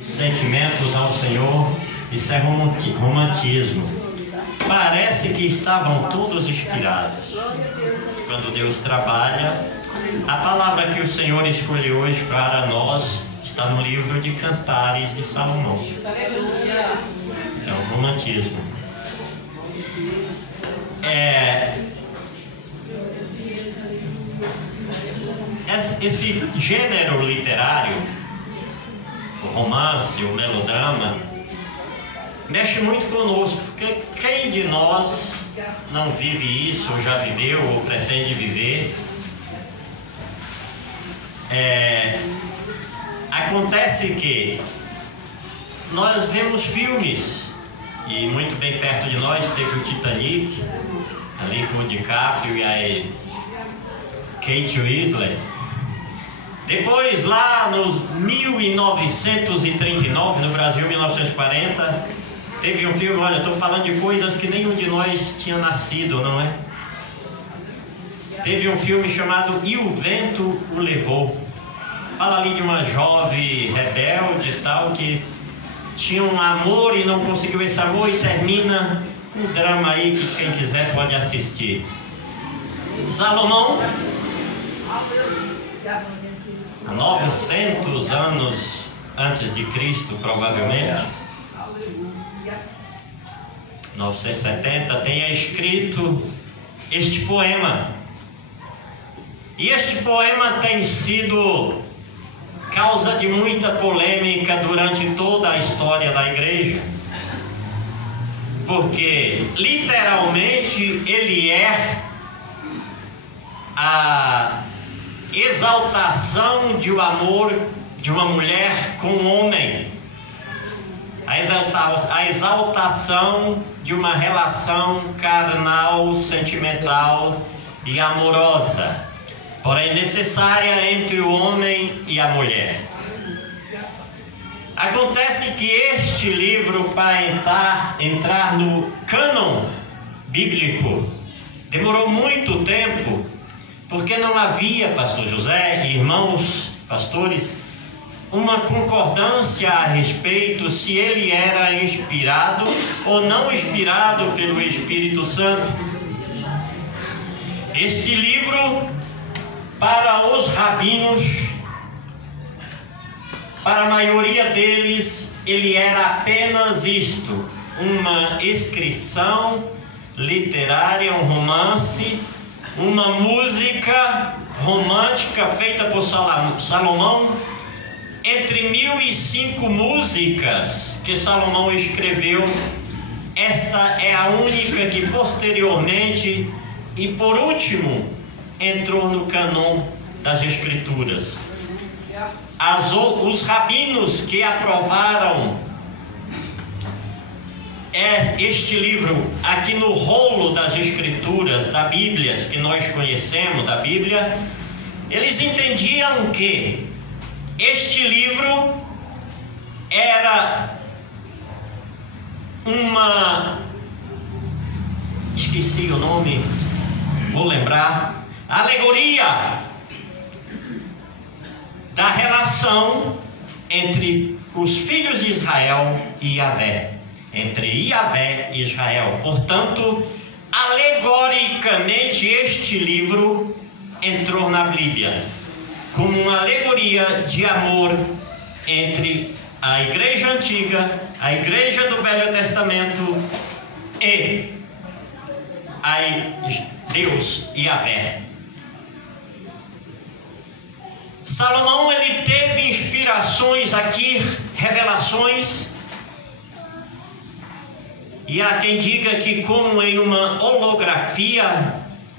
Sentimentos ao Senhor, isso é romantismo. Parece que estavam todos inspirados. Quando Deus trabalha, a palavra que o Senhor escolheu hoje para nós está no livro de Cantares de Salomão. É o romantismo. Esse gênero literário, o romance, o melodrama, mexe muito conosco, porque quem de nós não vive isso, ou já viveu, ou pretende viver? Acontece que nós vemos filmes, e muito bem perto de nós teve o Titanic, ali com o DiCaprio e a Kate Winslet. Depois, lá nos 1939, no Brasil, 1940, teve um filme, olha, estou falando de coisas que nenhum de nós tinha nascido, não é? Teve um filme chamado E o Vento o Levou. Fala ali de uma jovem rebelde e tal, que tinha um amor e não conseguiu esse amor, e termina um drama aí que quem quiser pode assistir. Salomão, há 900 anos antes de Cristo, provavelmente, 970, tenha escrito este poema. E este poema tem sido causa de muita polêmica durante toda a história da igreja, porque literalmente ele é a exaltação de um amor de uma mulher com um homem, a exaltação de uma relação carnal, sentimental e amorosa, porém necessária entre o homem e a mulher. Acontece que este livro, para entrar no cânon bíblico, demorou muito tempo, porque não havia, pastor José e irmãos pastores, uma concordância a respeito se ele era inspirado ou não inspirado pelo Espírito Santo. Este livro, para os rabinos, para a maioria deles, ele era apenas isto: uma inscrição literária, um romance, uma música romântica feita por Salomão. Entre 1005 músicas que Salomão escreveu, esta é a única que posteriormente e por último entrou no cânon das Escrituras. Os rabinos que aprovaram este livro aqui no rolo das Escrituras, da Bíblia, que nós conhecemos, da Bíblia, eles entendiam que este livro era esqueci o nome, vou lembrar, alegoria da relação entre os filhos de Israel e Yahvé, entre Yahvé e Israel. Portanto, alegoricamente, este livro entrou na Bíblia como uma alegoria de amor entre a igreja antiga, a igreja do Velho Testamento e a Deus e Yahvé. Salomão, ele teve inspirações aqui, revelações, e há quem diga que, como em uma holografia,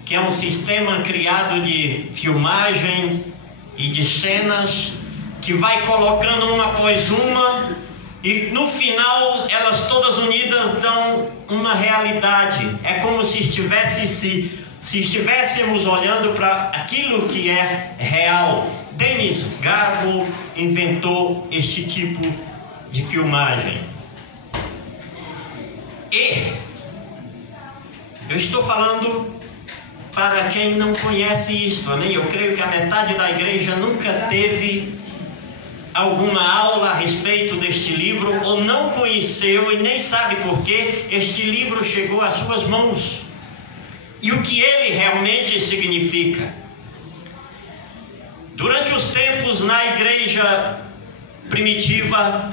que é um sistema criado de filmagem e de cenas, que vai colocando uma após uma, e no final elas todas unidas dão uma realidade. É como se estivéssemos olhando para aquilo que é real. Dennis Garbo inventou este tipo de filmagem. E eu estou falando para quem não conhece isto, amém? Eu creio que a metade da igreja nunca teve alguma aula a respeito deste livro, ou não conheceu e nem sabe por que este livro chegou às suas mãos e o que ele realmente significa. Durante os tempos na igreja primitiva,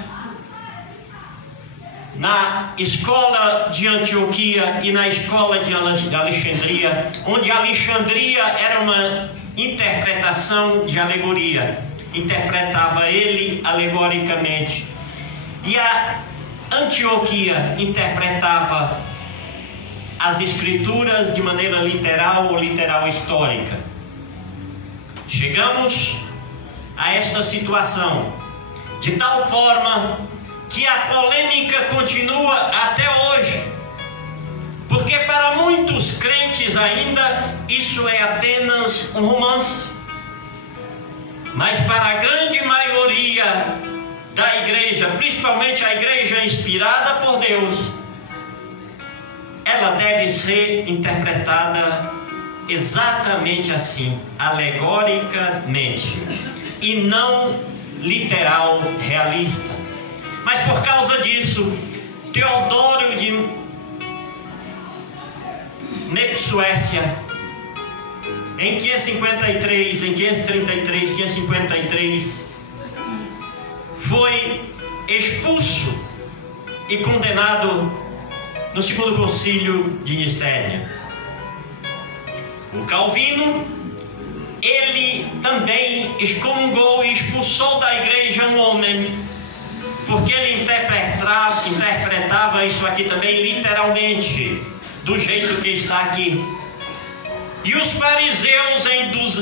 na escola de Antioquia e na escola de Alexandria, onde Alexandria era uma interpretação de alegoria, interpretava ele alegoricamente, e a Antioquia interpretava as escrituras de maneira literal ou literal histórica. Chegamos a esta situação de tal forma que a polêmica continua até hoje, porque para muitos crentes ainda isso é apenas um romance, mas para a grande maioria da igreja, principalmente a igreja inspirada por Deus, ela deve ser interpretada exatamente assim, alegoricamente, e não literal, realista. Mas por causa disso, Teodoro de Suécia, em 553, em 533, 553, foi expulso e condenado no segundo concílio de Nicéia. O Calvino, ele também excomungou e expulsou da igreja um homem, porque ele interpretava isso aqui também literalmente, do jeito que está aqui. E os fariseus,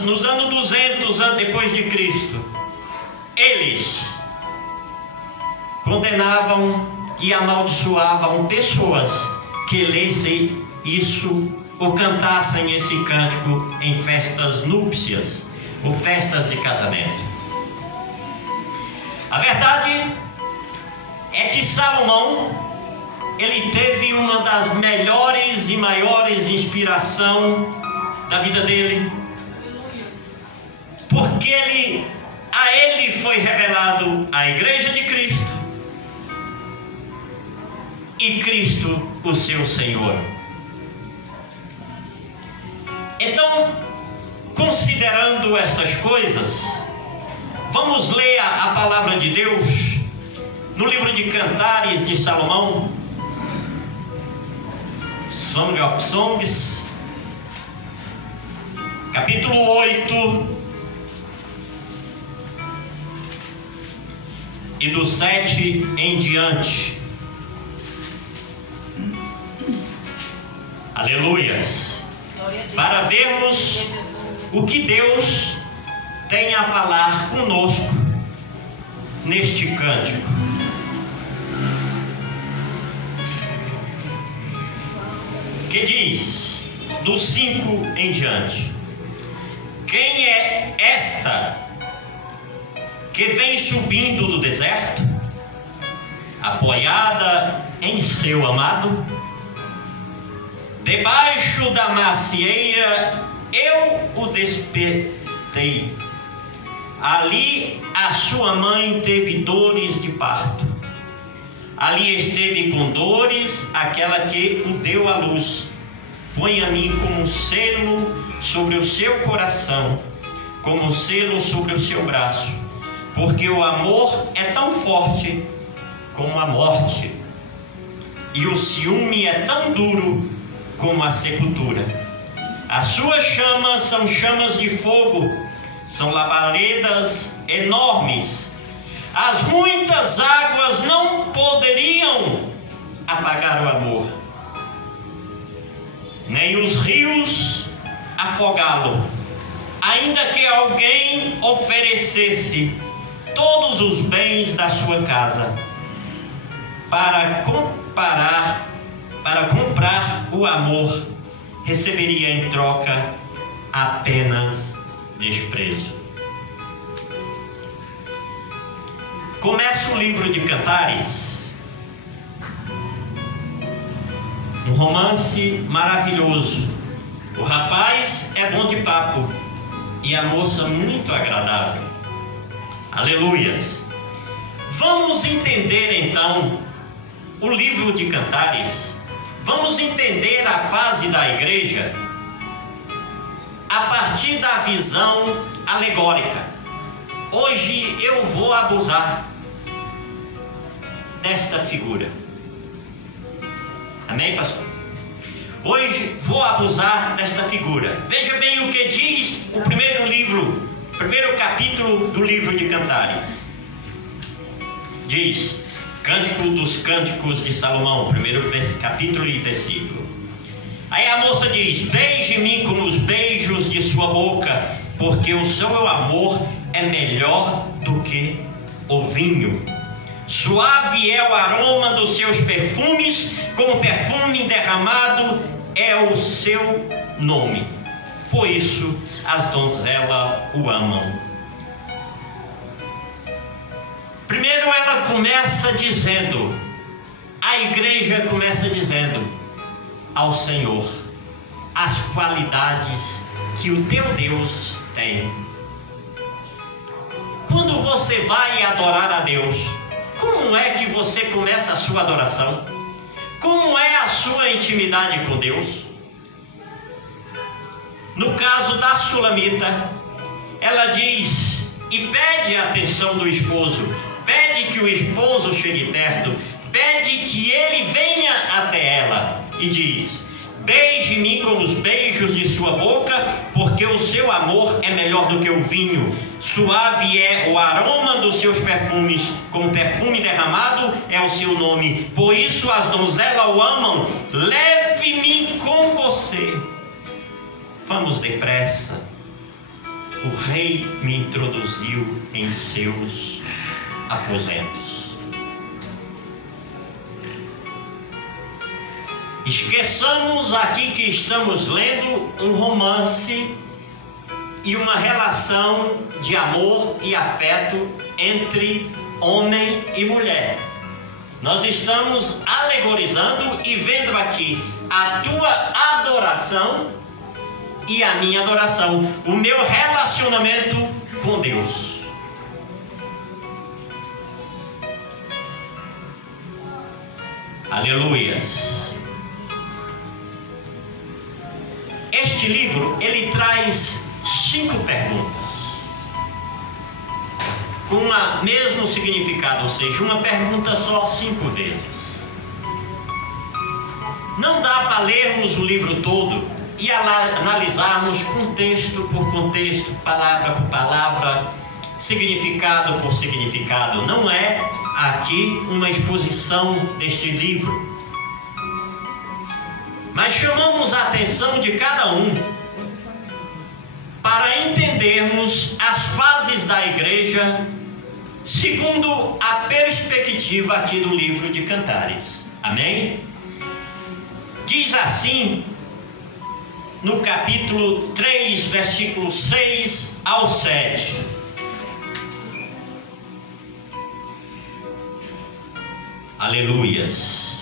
nos anos 200 depois de Cristo, eles condenavam e amaldiçoavam pessoas que lessem isso ou cantassem esse cântico em festas núpcias ou festas de casamento. A verdade é que Salomão, ele teve uma das melhores e maiores inspirações da vida dele, porque a ele foi revelado a igreja de Cristo e Cristo o seu Senhor. Então, considerando essas coisas, vamos ler a palavra de Deus no livro de Cantares de Salomão, Song of Songs, capítulo 8, e do 7 em diante. Aleluias! Para vermos o que Deus tem a falar conosco neste cântico. Que diz, do 5 em diante: quem é esta que vem subindo do deserto, apoiada em seu amado? Debaixo da macieira eu o despertei. Ali a sua mãe teve dores de parto. Ali esteve com dores aquela que o deu à luz. Põe a mim como um selo sobre o seu coração, como um selo sobre o seu braço, porque o amor é tão forte como a morte, e o ciúme é tão duro como a sepultura. As suas chamas são chamas de fogo, são labaredas enormes. As muitas águas não poderiam apagar o amor, nem os rios afogá-lo, ainda que alguém oferecesse todos os bens da sua casa para comprar o amor, receberia em troca apenas desprezo. Começa o livro de Cantares, um romance maravilhoso. O rapaz é bom de papo e a moça muito agradável. Aleluias! Vamos entender então o livro de Cantares. Vamos entender a fase da igreja a partir da visão alegórica. Hoje eu vou abusar desta figura. Amém, pastor? Hoje vou abusar desta figura. Veja bem o que diz o primeiro capítulo do livro de Cantares. Diz, Cântico dos Cânticos de Salomão, primeiro capítulo e versículo. Aí a moça diz: beije-me com os beijos de sua boca, porque o seu amor é melhor do que o vinho. Suave é o aroma dos seus perfumes, como perfume derramado é o seu nome. Por isso as donzelas o amam. Primeiro ela começa dizendo, a igreja começa dizendo ao Senhor as qualidades que o teu Deus tem. Quando você vai adorar a Deus, como é que você começa a sua adoração? Como é a sua intimidade com Deus? No caso da Sulamita, ela diz e pede a atenção do esposo, pede que o esposo chegue perto, pede que ele venha até ela e diz: beije-me com os beijos de sua boca, porque o seu amor é melhor do que o vinho. Suave é o aroma dos seus perfumes, como perfume derramado é o seu nome. Por isso as donzelas o amam. Leve-me com você. Vamos depressa. O rei me introduziu em seus aposentos. Esqueçamos aqui que estamos lendo um romance e uma relação de amor e afeto entre homem e mulher. Nós estamos alegorizando e vendo aqui a tua adoração e a minha adoração, o meu relacionamento com Deus. Aleluias. Este livro, ele traz 5 perguntas com o mesmo significado, ou seja, uma pergunta só 5 vezes. Não dá para lermos o livro todo e analisarmos contexto por contexto, palavra por palavra, significado por significado. Não é aqui uma exposição deste livro, mas chamamos a atenção de cada um para entendermos as fases da igreja segundo a perspectiva aqui do livro de Cantares. Amém? Diz assim no capítulo 3, versículo 6 ao 7. Aleluias.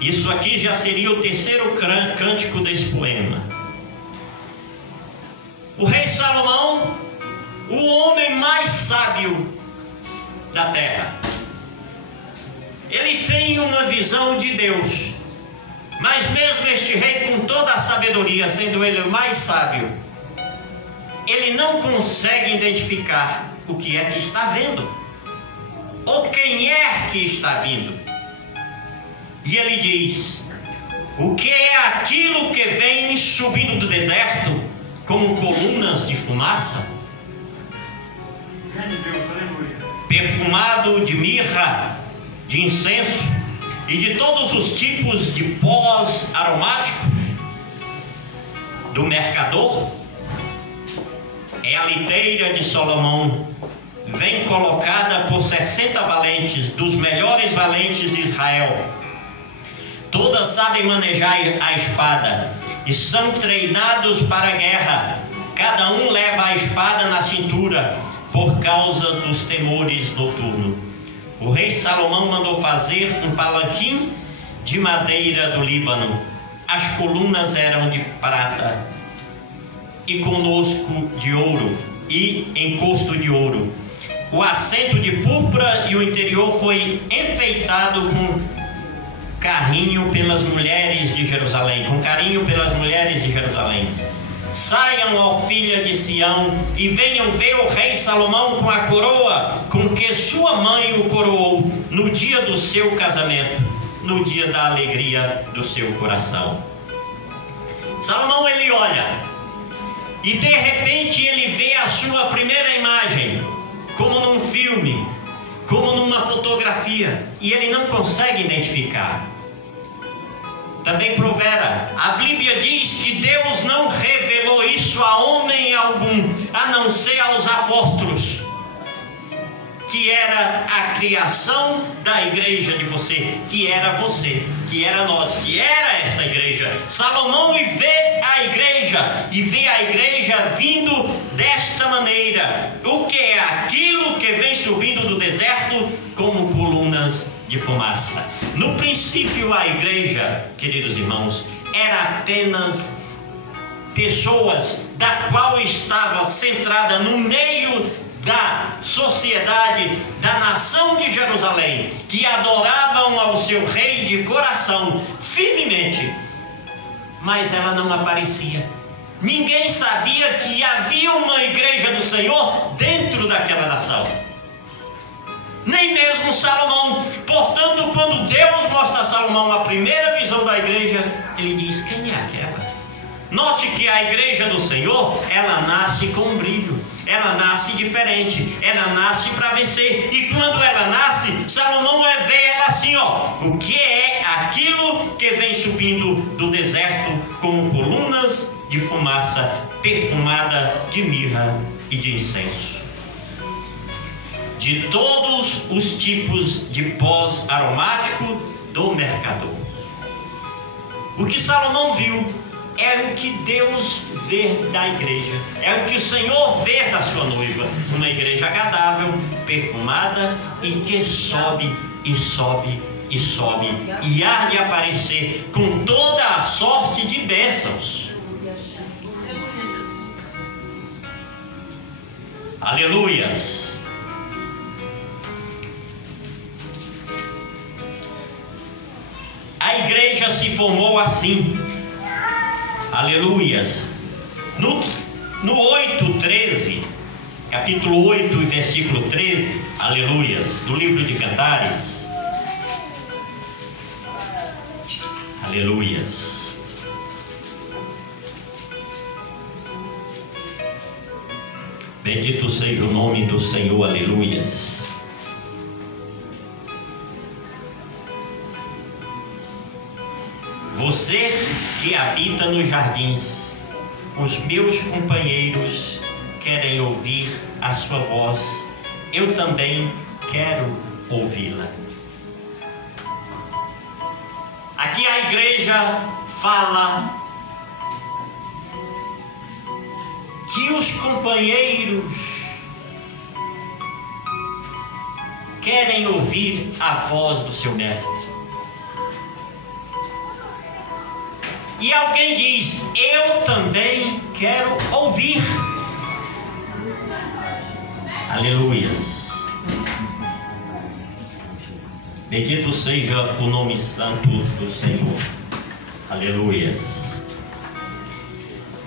Isso aqui já seria o terceiro cântico desse poema. O rei Salomão, o homem mais sábio da terra, ele tem uma visão de Deus, mas mesmo este rei, com toda a sabedoria, sendo ele o mais sábio, ele não consegue identificar o que é que está vendo, ou quem é que está vindo. E ele diz: o que é aquilo que vem subindo do deserto como colunas de fumaça? Perfumado de mirra, de incenso e de todos os tipos de pós aromáticos do mercador. É a liteira de Salomão, vem colocada por 60 valentes, dos melhores valentes de Israel. Todas sabem manejar a espada e são treinados para a guerra. Cada um leva a espada na cintura por causa dos temores noturnos. O rei Salomão mandou fazer um palanquim de madeira do Líbano. As colunas eram de prata e conosco de ouro e encosto de ouro. o assento de púrpura e o interior foi enfeitado com carinho pelas mulheres de Jerusalém. Saiam, ó filha de Sião, e venham ver o rei Salomão com a coroa com que sua mãe o coroou no dia do seu casamento, no dia da alegria do seu coração. Salomão, ele olha e de repente ele vê a sua primeira imagem, como num filme, como numa fotografia, e ele não consegue identificar. Também provera, a Bíblia diz que Deus não revelou isso a homem algum, a não ser aos apóstolos, que era a criação da igreja de você, que era você, que era nós, que era esta igreja. Salomão vê a igreja vindo desta maneira. O que é aquilo que vem subindo do deserto como colunas de fumaça? No princípio, a igreja, queridos irmãos, era apenas pessoas da qual estava centrada no meio da sociedade da nação de Jerusalém, que adoravam ao seu rei de coração firmemente, mas ela não aparecia. Ninguém sabia que havia uma igreja do Senhor dentro daquela nação, nem mesmo Salomão. Portanto, quando Deus mostra a Salomão a primeira visão da igreja, ele diz: quem é aquela? Note que a igreja do Senhor, ela nasce com brilho, ela nasce diferente, ela nasce para vencer. E quando ela nasce, Salomão vê ela assim, o que é aquilo que vem subindo do deserto como colunas de fumaça perfumada de mirra e de incenso, de todos os tipos de pós aromático do mercador. O que Salomão viu é o que Deus vê da igreja, é o que o Senhor vê da sua noiva, uma igreja agradável, perfumada e que sobe e sobe e sobe, e há de aparecer com toda a sorte de bênçãos. Aleluias. A igreja se formou assim. Aleluias. No 8:13, capítulo 8, versículo 13, aleluias, do livro de Cantares. Aleluias. Bendito seja o nome do Senhor, aleluias. Você que habita nos jardins, os meus companheiros querem ouvir a sua voz, eu também quero ouvi-la. Aqui a igreja fala que os companheiros querem ouvir a voz do seu mestre. E alguém diz: eu também quero ouvir. Aleluia. Bendito seja o nome santo do Senhor. Aleluia.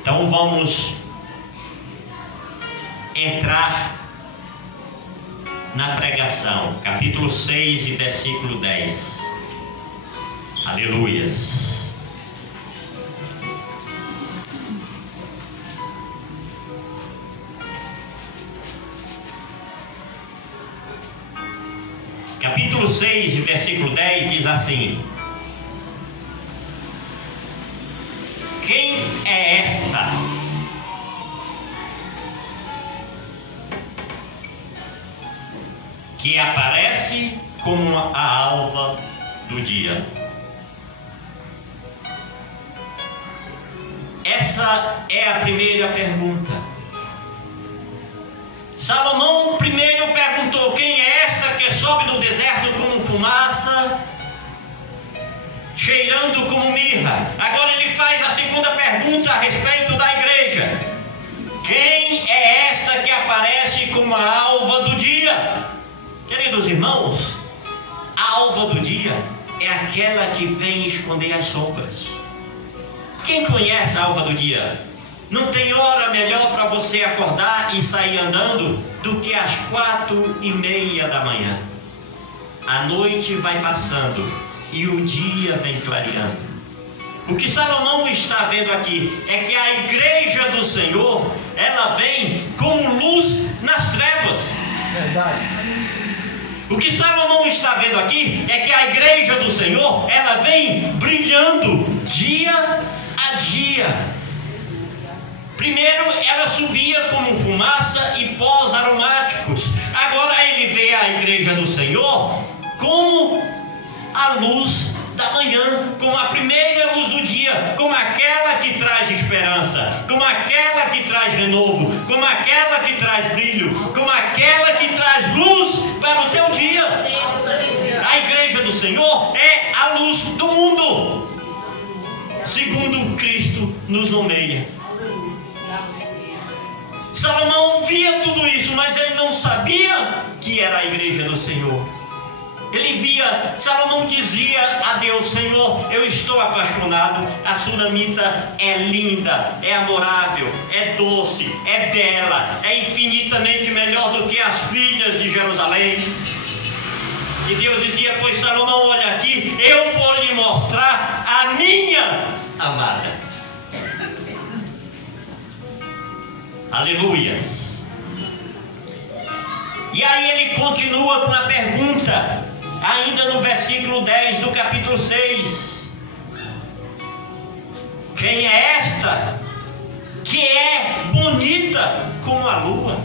Então vamos entrar na pregação, capítulo 6 e versículo 10. Aleluia. Capítulo 6, versículo 10 diz assim: quem é esta que aparece como a alva do dia? Essa é a primeira pergunta. Salomão primeiro perguntou: quem é esta que sobe no deserto como fumaça, cheirando como mirra? Agora ele faz a segunda pergunta a respeito da igreja: Quem é esta que aparece como a alva do dia? Queridos irmãos, a alva do dia é aquela que vem esconder as sombras. Quem conhece a alva do dia? Não tem hora melhor para você acordar e sair andando do que às 4:30 da manhã. A noite vai passando e o dia vem clareando. O que Salomão está vendo aqui é que a igreja do Senhor, ela vem como luz nas trevas. Verdade. O que Salomão está vendo aqui é que a igreja do Senhor, ela vem brilhando dia a dia. Primeiro ela subia como fumaça e pós aromáticos. Agora ele vê a igreja do Senhor como a luz da manhã, como a primeira luz do dia, como aquela que traz esperança, como aquela que traz renovo, como aquela que traz brilho, como aquela que traz luz para o teu dia. A igreja do Senhor é a luz do mundo, segundo Cristo nos nomeia. Salomão via tudo isso, mas ele não sabia que era a igreja do Senhor. Ele via, Salomão dizia a Deus: Senhor, eu estou apaixonado, a sunamita é linda, é amorável, é doce, é bela, é infinitamente melhor do que as filhas de Jerusalém. E Deus dizia: pois Salomão, olha aqui, eu vou lhe mostrar a minha amada. Aleluias. E aí ele continua com a pergunta, ainda no versículo 10 do capítulo 6. Quem é esta que é bonita como a lua?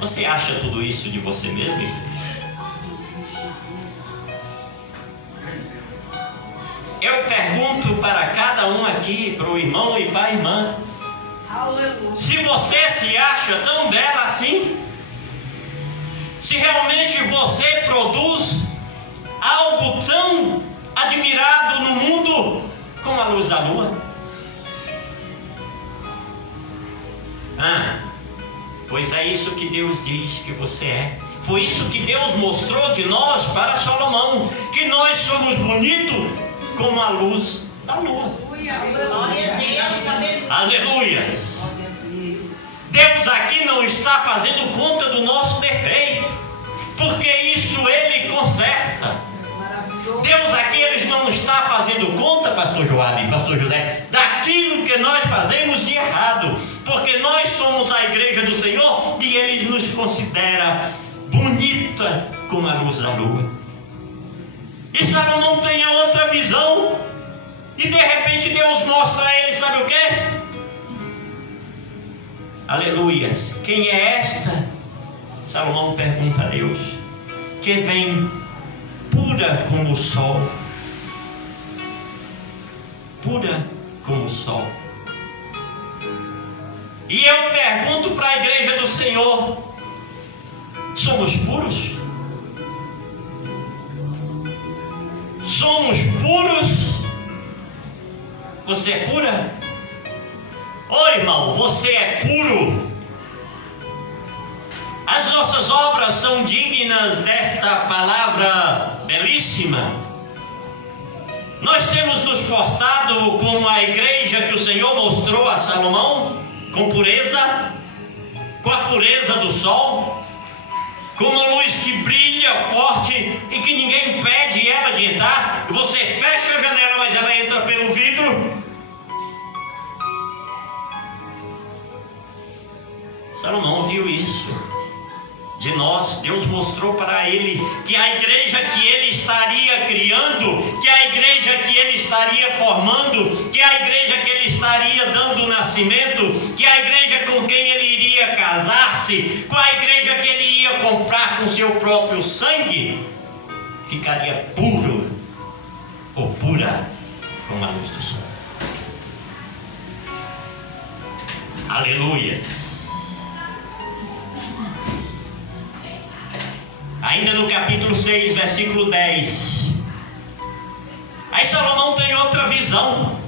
Você acha tudo isso de você mesmo, igreja? Eu pergunto para cada um aqui, para o irmão e para a irmã, se você se acha tão bela assim, se realmente você produz algo tão admirado no mundo como a luz da lua. Pois é isso que Deus diz que você é. Foi isso que Deus mostrou de nós para Salomão, que nós somos bonitos como a luz da lua. Aleluia. Deus aqui não está fazendo conta do nosso defeito, porque isso Ele conserta. Deus aqui Ele não está fazendo conta, pastor Joab e pastor José, daquilo que nós fazemos de errado, porque nós somos a igreja do Senhor e Ele nos considera bonita como a luz da lua. E Salomão tem a outra visão, e de repente Deus mostra a ele, sabe o que? Aleluias. Quem é esta? Salomão pergunta a Deus, que vem pura como o sol, pura como o sol. E eu pergunto para a igreja do Senhor, somos puros? Somos puros? Você é pura? Ô irmão, você é puro? As nossas obras são dignas desta palavra belíssima. Nós temos nos portado como a igreja que o Senhor mostrou a Salomão, com pureza, com a pureza do sol, com uma luz que brilha forte e que ninguém impede ela de entrar. Você fecha a janela, mas ela entra pelo vidro. Salomão viu isso de nós. Deus mostrou para ele que a igreja que ele estaria criando, que a igreja que ele estaria formando, que a igreja que ele estaria dando nascimento, que a igreja com quem ele iria casar-se, com a igreja que ele ia comprar com seu próprio sangue, ficaria puro ou pura como a luz do sol. Aleluia. Ainda no capítulo 6, versículo 10. Aí Salomão tem outra visão.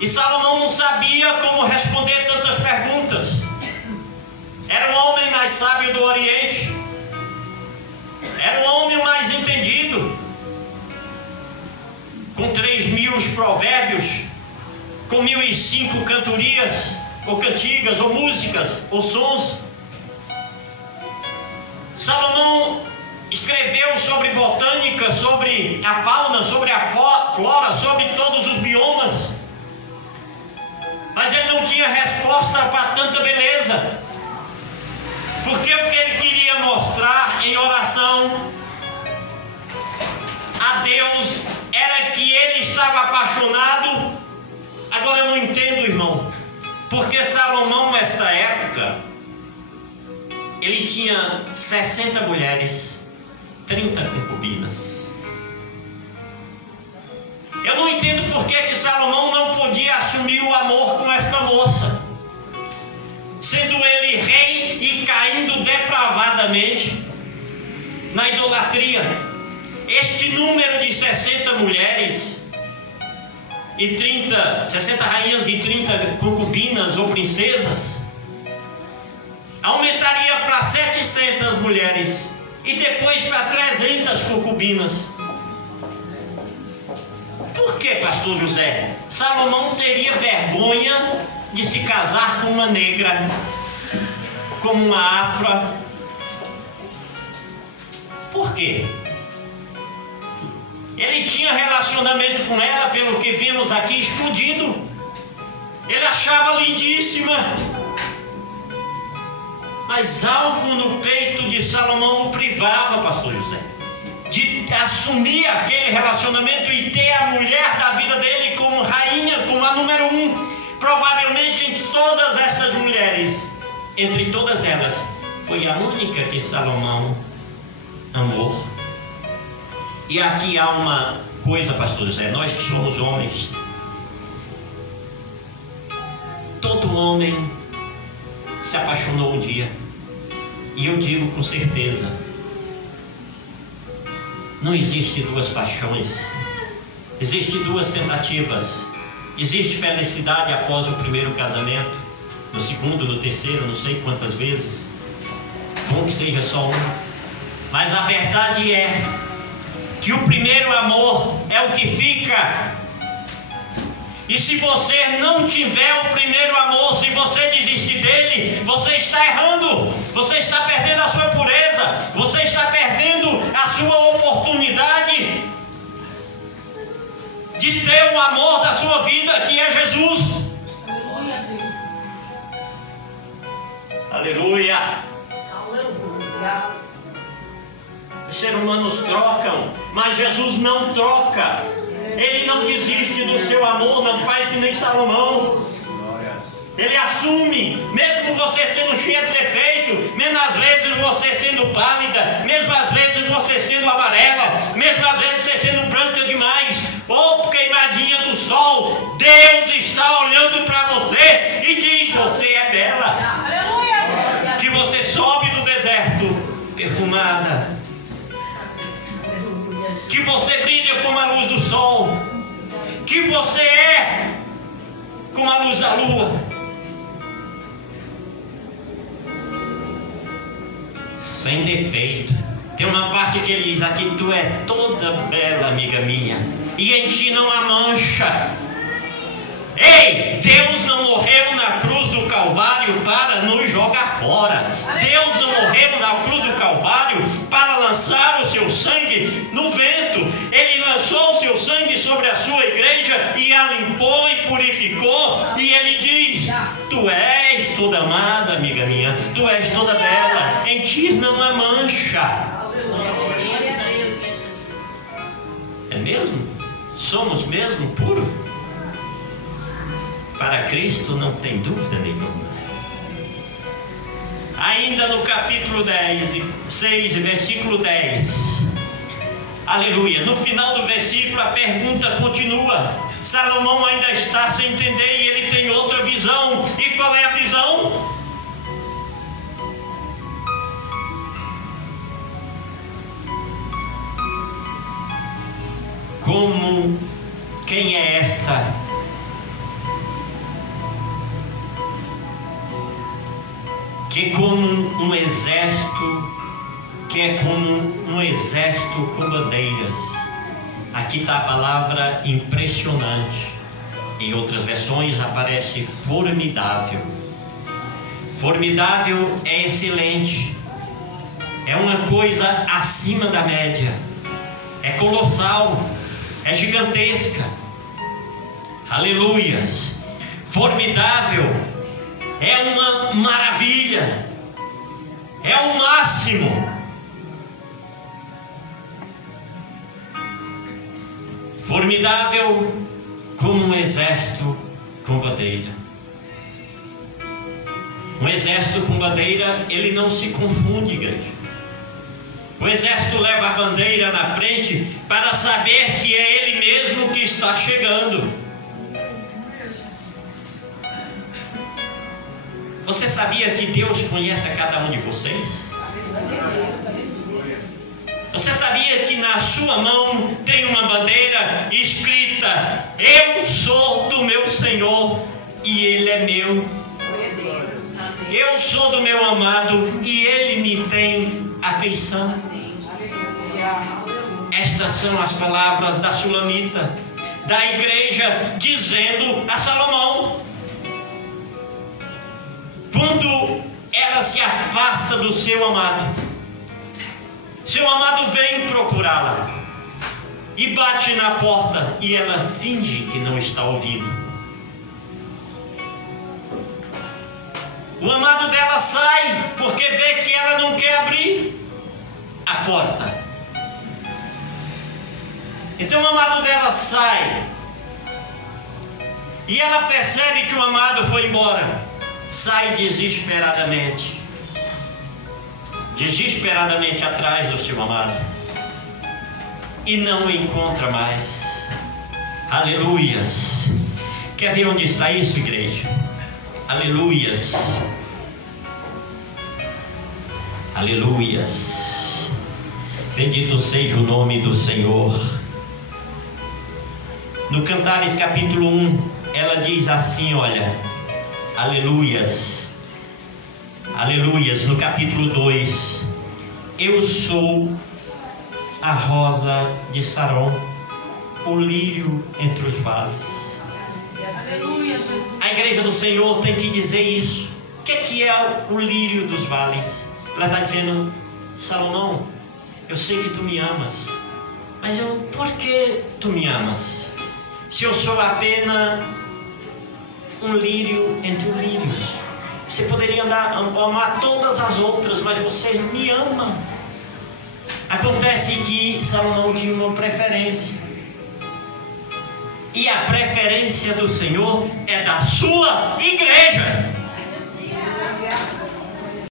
E Salomão não sabia como responder tantas perguntas. Era o homem mais sábio do Oriente. Era o homem mais entendido. Com 3.000 provérbios, com 1.005 cantorias, ou cantigas, ou músicas, ou sons. Salomão escreveu sobre botânica, sobre a fauna, sobre a flora, sobre todos os biomas. Mas ele não tinha resposta para tanta beleza. Porque o que ele queria mostrar em oração a Deus era que ele estava apaixonado. Agora eu não entendo, irmão, porque Salomão nesta época ele tinha 60 mulheres, 30 concubinas. Eu não entendo por que Salomão não podia assumir o amor com esta moça, sendo ele rei e caindo depravadamente na idolatria. Este número de 60 mulheres e 60 rainhas e 30 concubinas ou princesas aumentaria para 700 mulheres e depois para 300 concubinas. Por que, pastor José? Salomão teria vergonha de se casar com uma negra, como uma afra. Por quê? Ele tinha relacionamento com ela, pelo que vimos aqui, escondido. Ele achava lindíssima. Mas algo no peito de Salomão o privava, pastor José, de assumir aquele relacionamento e ter a mulher da vida dele como rainha, como a número 1. Provavelmente entre todas estas mulheres, entre todas elas, foi a única que Salomão amou. E aqui há uma coisa, pastor José, nós que somos homens, todo homem se apaixonou um dia, e eu digo com certeza, não existe duas paixões, existe duas tentativas. Existe felicidade após o primeiro casamento, no segundo, no terceiro, não sei quantas vezes. Bom que seja só um. Mas a verdade é que o primeiro amor é o que fica. E se você não tiver o primeiro amor, se você desistir dele, você está errando. Você está perdendo a sua pureza. Você está perdendo a sua oportunidade de ter o amor da sua vida, que é Jesus. Aleluia, Deus. Aleluia. Aleluia. Os seres humanos trocam, mas Jesus não troca. Ele não desiste do seu amor, não faz que nem Salomão. Ele assume, mesmo você sendo cheio de defeito, mesmo às vezes você sendo pálida, mesmo às vezes você sendo amarela, mesmo às vezes você sendo branca demais, ou queimadinha do sol, Deus está olhando para você e diz: você é bela. Aleluia. Que você sobe do deserto perfumada, que você brilha como a luz do sol, que você é como a luz da lua. Sem defeito. Tem uma parte que ele diz aqui: tu é toda bela, amiga minha, e em ti não há mancha. Ei, Deus não morreu na cruz do Calvário para nos jogar fora. Deus não morreu na cruz do Calvário para lançar o seu sangue no vento. Ele lançou o seu sangue sobre a sua igreja e a limpou e purificou. E ele diz: tu és toda amada, amiga minha, tu és toda bela, em ti não há mancha. É mesmo? Somos mesmo puros? Para Cristo não tem dúvida nenhuma. Ainda no capítulo 6, versículo 10. Aleluia. No final do versículo a pergunta continua. Salomão ainda está sem entender e ele tem outra visão. E qual é a visão? Quem é esta que como um exército, que é como um exército com bandeiras. Aqui está a palavra impressionante. Em outras versões aparece formidável. Formidável é excelente, é uma coisa acima da média, é colossal, é gigantesca. Aleluias! Formidável é uma maravilha, é o máximo. Formidável como um exército com bandeira. Um exército com bandeira, ele não se confunde, igreja. O exército leva a bandeira na frente para saber que é ele mesmo que está chegando. Você sabia que Deus conhece a cada um de vocês? Você sabia que na sua mão tem uma bandeira escrita: eu sou do meu Senhor e Ele é meu. Eu sou do meu amado e Ele me tem afeição. Estas são as palavras da Sulamita, da igreja, dizendo a Salomão. Quando ela se afasta do seu amado, seu amado vem procurá-la e bate na porta e ela finge que não está ouvindo. O amado dela sai porque vê que ela não quer abrir a porta. Então o amado dela sai e ela percebe que o amado foi embora. Sai desesperadamente atrás do seu amado e não o encontra mais. Aleluias! Quer ver onde está isso, igreja? Aleluias! Aleluias! Bendito seja o nome do Senhor. No Cantares capítulo 1, ela diz assim, olha, aleluias, aleluias. No capítulo 2, eu sou a rosa de Saron, o lírio entre os vales. Aleluia, Jesus. A igreja do Senhor tem que dizer isso. O que é o lírio dos vales? Ela está dizendo: Salomão, eu sei que tu me amas, mas por que tu me amas? Se eu sou apenas um lírio entre os lírios. Você poderia amar todas as outras, mas você me ama. Acontece que Salomão tinha uma preferência. E a preferência do Senhor é da sua igreja.